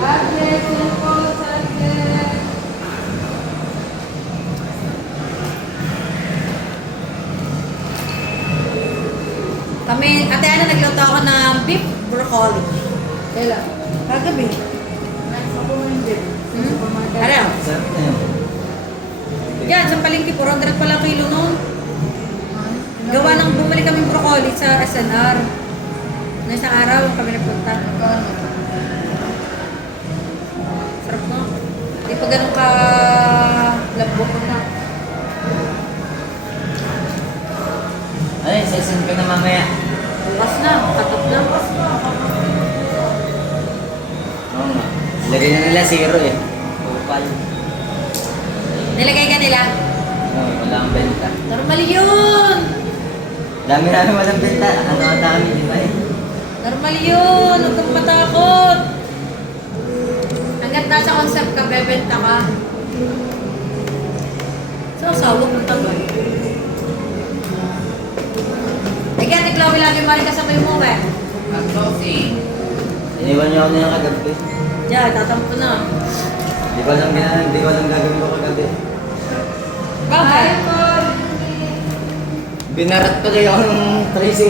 God bless you po, Sunday. Kami, ate Ana, nagluto ako ng beef broccoli. Kailan? Kagabi. Nasa po hindi. Ano? Sarap na yun. Yan, sa palengke, 400 pala kilo noon. Gawa nang bumalik kami broccoli sa SNR. Na isang araw kami nagpunta. Sarap no? Hindi pa ganun ka lambok na. Ay, session ko na mamaya. Bukas na, katop na. Oo nga. Lagay na nila 0 eh. Kupal. Nilagay ka nila? Oo, wala ang benta. Normal yun! Dami namin walang benta. Ano ata kami, di ba eh? Normal yun! Huwag kang matakot! Hanggat nasa concept ka, bebenta ka. So, asawa kong tagal. Ika, ni Chloe lagi maling kasabay mo, eh. Iniwan niyo ako na yung kagabi. Diyan, tatampo na. Di ko alam gagawin ko kagabi. Bakit? Binarat pa kayo ng 3